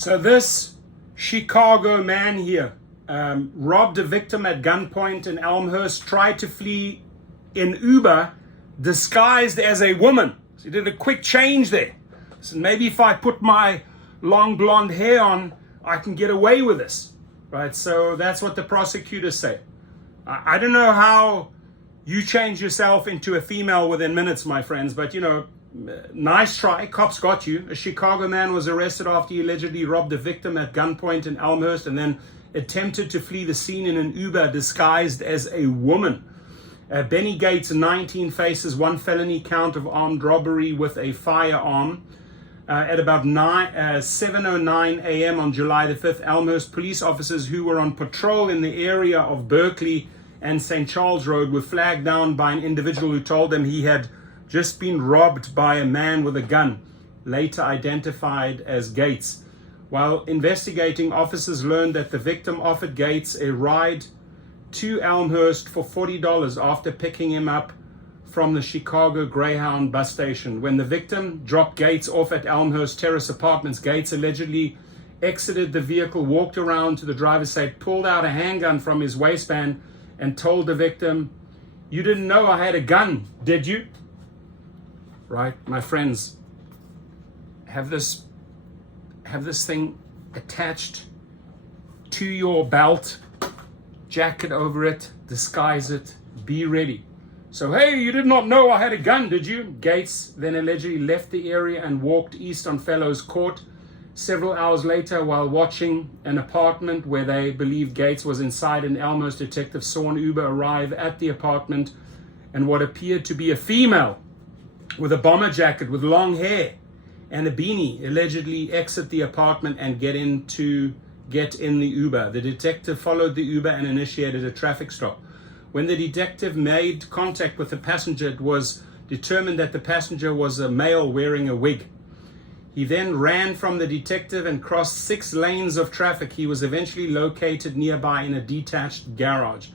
So this Chicago man here robbed a victim at gunpoint in Elmhurst, tried to flee in Uber disguised as a woman. So he did a quick change there. So maybe if I put my long blonde hair on, I can get away with this, right? So that's what the prosecutors say. I don't know how you change yourself into a female within minutes, my friends, but nice try. Cops got you. A Chicago man was arrested after he allegedly robbed a victim at gunpoint in Elmhurst and then attempted to flee the scene in an Uber disguised as a woman. Benny Gates, 19, faces one felony count of armed robbery with a firearm. At about 7:09 a.m. on July the 5th, Elmhurst police officers who were on patrol in the area of Berkeley and St. Charles Road were flagged down by an individual who told them he had just been robbed by a man with a gun, later identified as Gates. While investigating, officers learned that the victim offered Gates a ride to Elmhurst for $40 after picking him up from the Chicago Greyhound bus station. When the victim dropped Gates off at Elmhurst Terrace Apartments, Gates allegedly exited the vehicle, walked around to the driver's side, pulled out a handgun from his waistband, and told the victim, "You didn't know I had a gun, did you?" Right, my friends, have this thing attached to your belt, jacket over it, disguise it, be ready. So, "Hey, you did not know I had a gun, did you?" Gates then allegedly left the area and walked east on Fellows Court. Several hours later, while watching an apartment where they believed Gates was inside, an Elmhurst detective saw an Uber arrive at the apartment and what appeared to be a female with a bomber jacket with long hair and a beanie allegedly exit the apartment and get in the Uber. The detective followed the Uber and initiated a traffic stop. When the detective made contact with the passenger, it was determined that the passenger was a male wearing a wig. He then ran from the detective and crossed 6 lanes of traffic. He was eventually located nearby in a detached garage.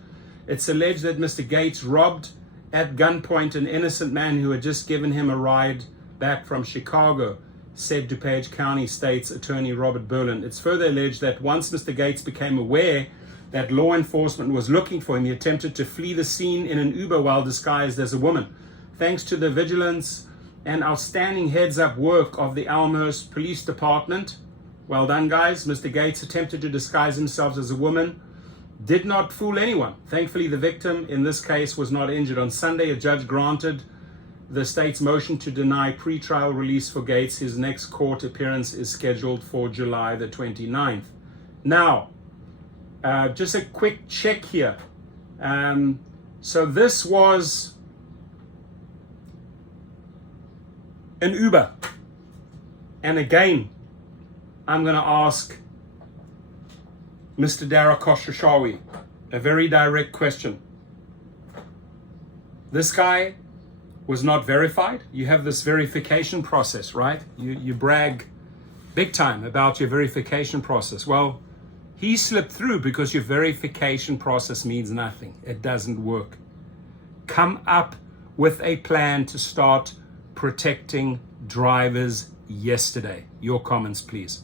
It's alleged that Mr. Gates robbed at gunpoint an innocent man who had just given him a ride back from Chicago, said DuPage County State's Attorney Robert Berlin. It's further alleged that once Mr. Gates became aware that law enforcement was looking for him, he attempted to flee the scene in an Uber while disguised as a woman. Thanks to the vigilance and outstanding heads-up work of the Elmhurst Police Department, well done guys, Mr. Gates attempted to disguise himself as a woman, did not fool anyone. Thankfully, the victim in this case was not injured. On Sunday, a judge granted the state's motion to deny pre-trial release for Gates. His next court appearance is scheduled for July the 29th. Now, just a quick check here. So this was an Uber. And again, I'm going to ask Mr. Dara Khosrowshahi a very direct question. This guy was not verified. You have this verification process, right? You brag big time about your verification process. Well, he slipped through because your verification process means nothing. It doesn't work. Come up with a plan to start protecting drivers yesterday. Your comments, please.